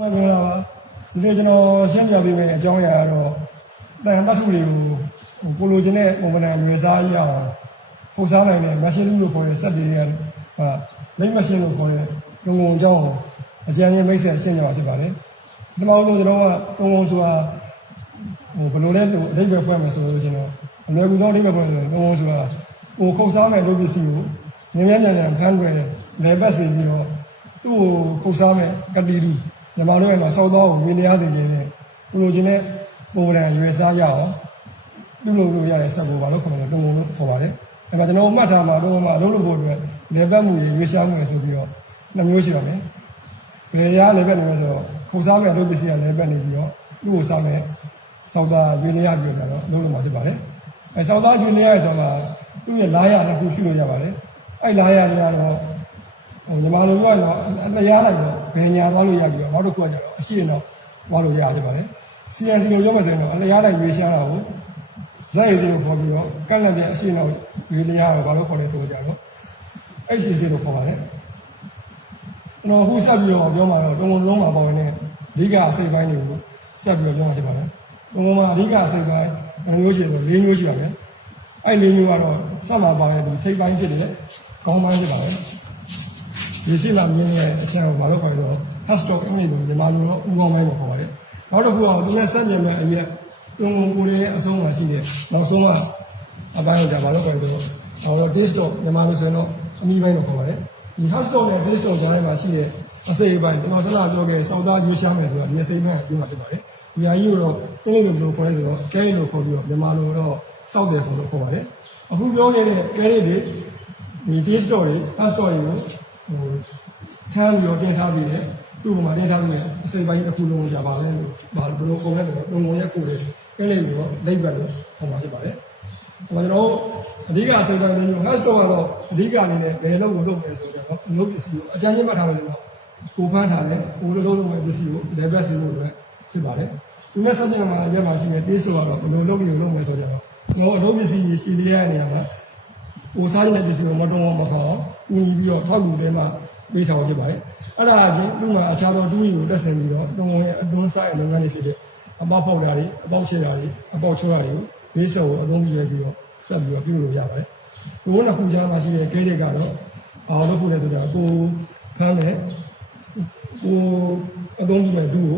မင်္ဂလာပါဒီနေ့ကျွန်တော်ရှင်းပြပေးမယ့်အကြောင်းအရာကတော့တန်တတ်ထုတွေကိုလိုချင်တဲ့ပုံမှန်မျိုးစားရအောင်ပုံစားနိုင်တဲ့ machine လို့ခေါ်တဲ့စက်တွေကလိမ့် machine လို့ခေါ်တဲ့လုံငုံအကြောင်းအကြံဉာဏ်မိတ်ဆက်ရှင်းပြပါဖြစ်ပါတယ်ပထမဆုံးကျွန်တော်ကလုံငုံဆိုတာဘယ်လိုလဲလို့အဓိပ္ပာယ်ဖွင့်မယ်ဆိုလို့ရှိရင်တော့အလွယ်ကူသောအဓိပ္ပာယ်ဖွင့်ဆိုလုံငုံဆိုတာခုတ်စားမဲ့လုပ်ပစ္စည်းကိုမြင်မြန်ဖမ်းွယ်လေပတ်စီပြီးတော့သူ့ကိုခုတ်စားမဲ့ကတိတူမြန်မာတို့မှာစောက်သောကိုမြင်ရစေခြင်းနဲ့လိုချင်တဲ့ပုံစံရွေးစားရအောင်ပြုလုပ်လို့ရတဲ့စက်ကိုဘာလို့ခေါ်လဲတုံးလို့ခေါ်ပါတယ်။အဲဒါကျွန်တော်မှတ်ထားမှာတော့မှလုပ်လို့ဖို့အတွက်လေပတ်မှုရွေးစားမှုဆိုပြီးတော့နှစ်မျိုးရှိပါမယ်။ဘယ်ရလေပတ်နေလဲဆိုတော့ခုတ်စားမဲ့လုပ်ပစ္စည်းကလေပတ်နေပြီးတော့သူ့ကိုစားမဲ့စောက်သားရွေးနေရပြီးတော့လုပ်လို့မှာဖြစ်ပါတယ်။အဲစောက်သားရွေးနေရဆိုတာသူ့ရဲ့လားရတစ်ခုရှိလို့ရပါတယ်။အဲလားရတွေကတော့ညီမတို့ကတော့တရားလိုက်တော့ဘယ်ညာသွားလို့ရပြီးတော့နောက်တစ်ခုကကျတော့အရှိန်တော့သွားလို့ရဖြစ်ပါတယ်။ CNC လို့ပြောမှဆိုရင်တော့တရားလိုက်ရွေးရှားတာကိုဇက်ရည်စီကိုပေါ်ပြီးတော့ကန့်လန့်ပြအရှိန်တော့ရွေးနေရတော့ဘာလို့ခေါ်လဲဆိုကြတော့ HCC လို့ခေါ်ပါတယ်။ကျွန်တော်အခုဆက်ပြီးတော့ပြောမှာတော့တုံးလုံးမှာပေါ်နေတဲ့အဓိကအစိပ်ပိုင်းတွေကိုဆက်ပြီးတော့ပြောမှာဖြစ်ပါတယ်။တုံးမှာအဓိကအစိပ်ပိုင်းမျိုးရှိတယ်၄မျိုးရှိပါတယ်။အဲ့၄မျိုးကတော့စမှာပါတဲ့ဒီထိပ်ပိုင်းဖြစ်တဲ့ခေါင်းပိုင်းဖြစ်ပါတယ်။ဒီရှိလာမြင်တဲ့အချက်ကိုမလုပ်ခိုင်းတော့ hashtag အင်္ဂလိပ်လိုမြန်မာလိုတော့ဥကောင်းပိုင်းကိုခေါ်ပါတယ်။နောက်တစ်ခုကသူနဲ့ဆက်ကျင်မဲ့အရက်တုံးကိုယ်ရဲ့အဆုံးမှာရှိတဲ့နောက်ဆုံးကအပိုင်းကဘာလို့ခေါ်တော့ disk တော့မြန်မာလိုဆိုရင်တော့အမီပိုင်းကိုခေါ်ပါတယ်။ဒီ hashtag နဲ့ disk တော့ကြားထဲမှာရှိတဲ့အစိပ်အပိုင်းကျွန်တော်ဆက်လာပြောခဲ့စောက်သားရွေးရှားမယ်ဆိုတော့ဒီအစိပ်မှန်ပြောမှာဖြစ်ပါတယ်။ဒီဟာကြီးကိုတော့အင်္ဂလိပ်လိုဘယ်လိုခေါ်လဲဆိုတော့ carry လို့ခေါ်ပြီးတော့မြန်မာလိုတော့စောက်တယ်လို့ခေါ်ပါတယ်။အခုပြောနေတဲ့ carry တွေဒီ disk တော့တွေ hashtag တွေကိုထမ်းပြီးတော့တင်ထားပြီးတယ်သူ့ကမှတင်ထားပြီးအစိပ်ပိုင်းတစ်ခုလုံးကြပါလဲလို့ဘာလို့ပုံလဲဆိုတော့လုံငုံရဲ့ကိုယ်လေးပြည့်လေးပြီးတော့လိပ်ပတ်လို့ခေါ်မှာဖြစ်ပါတယ်။ဒါမှကျွန်တော်အဓိကအစိပ်ပိုင်းလေးမျိုး hash တော့ကတော့အဓိကအနေနဲ့ဘယ်လောက်ကိုလုပ်မယ်ဆိုတော့အလုပ်ပစ္စည်းကိုအကြမ်းချင်းမှတ်ထားမယ်လို့ကိုဖမ်းထားတယ်ကိုလိုလုပ်မဲ့ပစ္စည်းကို level စီလို့အတွက်ဖြစ်ပါတယ်။ဒီမဲ့ဆက်ပြန်မှာရက်မှာရှိတဲ့ taste ဆိုတော့ဘယ်လိုလုပ်ပြီးလုပ်မယ်ဆိုတော့ကျွန်တော်အလုပ်ပစ္စည်းရှည်လေးရနေရမှာကိုစားတဲ့ပစ္စည်းကိုမတော်မခေါအောင်ဦးပြီးတော့ထောက်ကူထဲမှာပေးထားဖြစ်ပါတယ်။အဲ့ဒါအပြင်သူ့မှာအခြားသောတူးရီကိုတက်ဆင်ပြီးတော့တုံးရဲ့အတွန်းဆိုင်လုပ်ငန်းတွေဖြစ်တဲ့အပေါက်ဖောက်တာတွေအပေါက်ချေတာတွေအပေါက်ချိုးတာတွေကို base ကိုအသုံးပြုရပြီးတော့ဆက်ပြီးတော့ပြုလို့ရပါတယ်။ဒီနှစ်ခုကြားမှာရှိတဲ့ကဲတွေကတော့ဘာလို့ဖို့လဲဆိုတော့ကိုဖမ်းတဲ့ကိုအသုံးပြုမဲ့ဒူးကို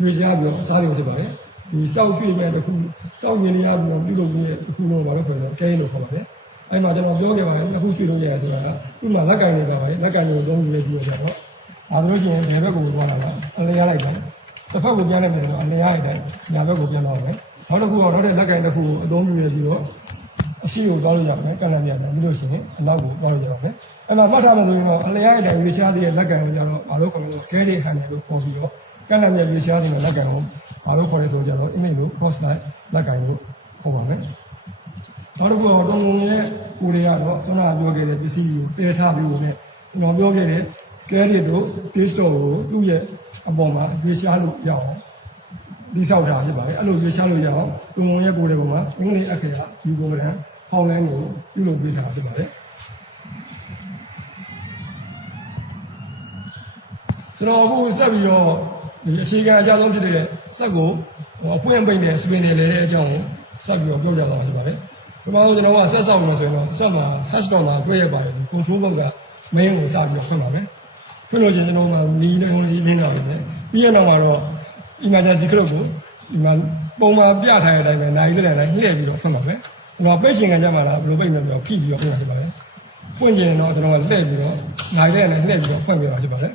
ရွေးစားပြီးတော့အစားလုပ်ဖြစ်ပါတယ်။ဒီစောက်ရွှေ့မဲ့တစ်ခုစောက်မြင်ရပြီးတော့ပြုလုပ်ပြီးတဲ့တစ်ခုလုံးဘာလို့ခေါ်လဲကဲလို့ခေါ်ပါတယ်။အဲ့မှာကျွန်တော်ပြောခဲ့ပါတယ်နှစ်ခုရွှေ့လို့ရတယ်ဆိုတာကဒီမှာလက်ကင်နေတာပါလေလက်ကင်ကိုအသုံးပြုပြီးတော့ဒါလို့ရှိရင်ဘယ်ဘက်ကိုသွားတာလဲအလျားလိုက်တယ်တစ်ဖက်ကိုပြန်လိုက်မယ်ဆိုတော့အလျားလိုက်တယ်ညာဘက်ကိုပြန်တော့မယ်နောက်တစ်ခုကတော့လက်ကင်တစ်ခုကိုအသုံးပြုရပြီးတော့အရှိကိုသွားလို့ရမယ်ကန့်လန့်ပြန်တယ်ပြီးလို့ရှိရင်အနောက်ကိုသွားလို့ရပါမယ်အဲ့မှာမှတ်ထားမယ်ဆိုရင်တော့အလျားလိုက်တယ်ရွေးရှားတဲ့လက်ကင်ကိုကြတော့ဘာလို့ခေါ်လဲခဲလေးဟန်တယ်လို့ခေါ်ပြီးတော့ကန့်လန့်ပြန်ရွေးရှားတဲ့လက်ကင်ကိုဘာလို့ခေါ်လဲဆိုကြတော့အင်္ဂလိပ်လို cross line လက်ကင်ကိုခေါ်ပါမယ်နောက်တစ်ခုကတော့တုံးရဲ့ကိုတွေကတော့ဆွမ်းနာပြောခဲ့တဲ့ပစ္စည်းကိုတည်ထားပြီးလို့နဲ့ကျွန်တော်ပြောခဲ့တဲ့ကဲရစ်တို့ disk တို့ကိုသူ့ရဲ့အပေါ်မှာရွေးရှားလို့ရအောင်ဒီဆောက်တာဖြစ်ပါတယ်အဲ့လိုရွေးရှားလို့ရအောင်တုံးရဲ့ကိုတွေပေါ်မှာအင်္ဂလိပ်အခရာယူပုံနဲ့ဖောင်းလန်းကိုပြုလုပ်ပေးထားဖြစ်ပါတယ်ကျွန်တော်အခုဆက်ပြီးတော့ဒီအခြေခံအကြဆုံးဖြစ်တဲ့စက်ကိုအဖွင့်ပိတ်တဲ့စပင်တွေလဲတဲ့အကြောင်းကိုဆက်ပြီးတော့ပြောပြသွားမှာဖြစ်ပါတယ်ဒီမှာကျွန်တော်ကဆက်ဆောင်လို့ဆိုရင်တော့ဆက်မှာ hash တော့မှာတွေ့ရပါတယ် control ဘက်က main ကိုစပြီးတော့ဖွင့်ပါမယ်ဖွင့်လို့ချင်းကျွန်တော်မှနီးနေုံလေးလင်းတာပဲပြီးရတော့မှာတော့ emergency clock ကိုဒီမှာပုံမှန်ပြထားတဲ့အတိုင်းပဲနိုင်တဲ့တိုင်းလှည့်ပြီးတော့ဖွင့်ပါမယ်ကျွန်တော်ပိတ်ချင်ခံကြမှာလားဘယ်လိုပိတ်မလဲပြီးတော့ဖိပြီးတော့ဖွင့်ပါဖြစ်ပါတယ်ဖွင့်ချင်တော့ကျွန်တော်ကလှည့်ပြီးတော့နိုင်တဲ့တိုင်းလှည့်ပြီးတော့ဖွင့်ပြပါဖြစ်ပါတယ်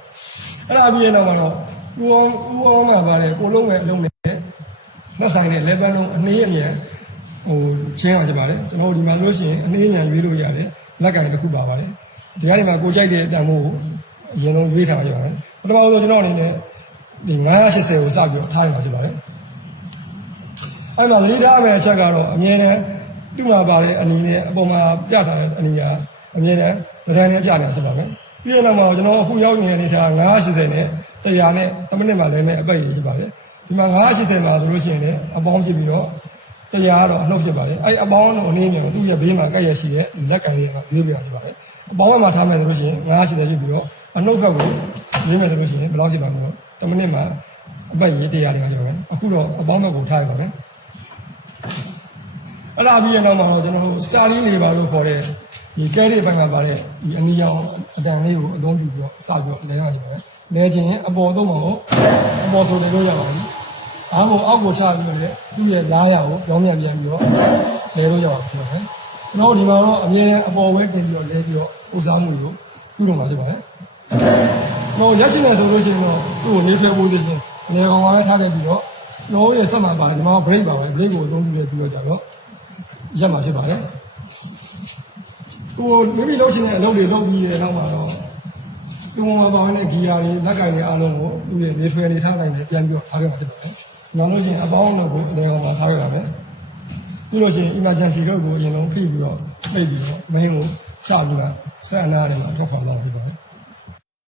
အဲ့ဒါပြီးရတော့မှာတော့ဦးအောင်မှာပါတယ်ကိုလုံးမဲ့အလုံးနဲ့လက်ဆိုင်တဲ့ level လုံးအနည်းအမြန်ချင်းရကြပါတယ်ကျွန်တော်ဒီမှာလို့ရှိရင်အနည်းအမြန်ရွေးလို့ရတယ်လက်ကင်တစ်ခုပါပါတယ်ဒီကနေမှာကိုကြိုက်တဲ့အတန်မို့ကိုအရင်ဆုံးရွေးထားကြပါတယ်ပထမဆုံးကျွန်တော်အနေနဲ့ဒီ980ကိုစပြီးတော့ထားရမှာဖြစ်ပါတယ်အဲ့မှာလေးထားမယ့်အချက်ကတော့အမြဲတမ်းသူ့မှာပါတဲ့အနည်းနဲ့အပေါ်မှာပြထားတဲ့အနည်းကအမြဲတမ်းဒတိုင်းနဲ့ကြာနေတာဖြစ်ပါမယ်ပြီးရတော့မှကျွန်တော်အခုရောက်နေတဲ့အနေထား980နဲ့100နဲ့10မိနစ်မှလဲမဲ့အပိတ်ရေးပါတယ်ဒီမှာ980မှာဆိုလို့ရှိရင်လည်းအပေါင်းဖြစ်ပြီးတော့တရားတော့အနှုတ်ဖြစ်ပါတယ်အဲ့အပေါင်းတော့အနေနဲ့သူ့ရဲ့ဘေးမှာကပ်ရရှိတဲ့လက်ကင်လေးကရွေးပြရရှိပါတယ်အပေါင်းမှာထားမယ်ဆိုလို့ရှိရင်980ဖြစ်ပြီးတော့အနှုတ်ဘက်ကိုရွေးမယ်ဆိုလို့ရှိရင်ဘယ်လောက်ဖြစ်ပါမလဲ 10မိနစ်မှာအပတ်ရေး100လေးပါကျွန်တော်အခုတော့အပေါင်းဘက်ကိုထားရပါမယ်အဲ့ဒါပြီးရတော့မှတော့ကျွန်တော်တို့ Starling လေးပါလို့ခေါ်တဲ့ဒီကဲတဲ့ဘက်ကပါတဲ့ဒီအနီရောင်အတန်လေးကိုအသုံးပြုပြီးတော့စပြီးတော့လဲရပါမယ်လဲခြင်းအပေါ်သုံးပါဦးအပေါ်ဆိုလဲလို့ရပါပြီအားကိုအောက်ကိုချပြီးတော့လေသူ့ရဲ့လားရကိုပြောင်းပြန်ပြန်ပြီးတော့လဲလို့ရပါပြီကျွန်တော်ဒီမှာတော့အမြဲအပေါ်ဝဲတင်ပြီးတော့လဲပြီးတော့ဥစားမှုကိုပြုလုပ်မှာဖြစ်ပါတယ်တော့ရက်ရှင်နေဆိုလို့ရှိရင်တော့သူ့ကိုနေဖျက်ဖို့သိချင်းလေကောင်ကလည်းထားခဲ့ပြီးတော့တော့ရဲ့ဆက်မှပါတယ်ဒီမှာ break ပါပဲ break ကိုအသုံးပြုလဲပြီးတော့ကြတော့ရက်မှာဖြစ်ပါတယ်ဟိုမိမိလုပ်ရှင်တဲ့အလုပ်တွေလုပ်ပြီးတဲ့နောက်မှာတော့ဒီမှာပါဝင်တဲ့ဂီယာတွေလက်ကင်တွေအားလုံးကိုသူ့ရဲ့နေထွေနေထားနိုင်တယ်ပြန်ပြီးတော့ထားခဲ့မှာဖြစ်ပါတယ်နောက်လို့ရှိရင်အပေါင်းလို့ကိုလေကောင်မှာထားခဲ့တာပဲပြီးလို့ရှိရင် emergency ကိုအရင်ဆုံးဖိပြီးတော့ပြိတ်ပြီးတော့ main ကိုချပြီးတော့ဆက်အနားတွေမှာထွက်ခွာသွားဖြစ်ပါတယ်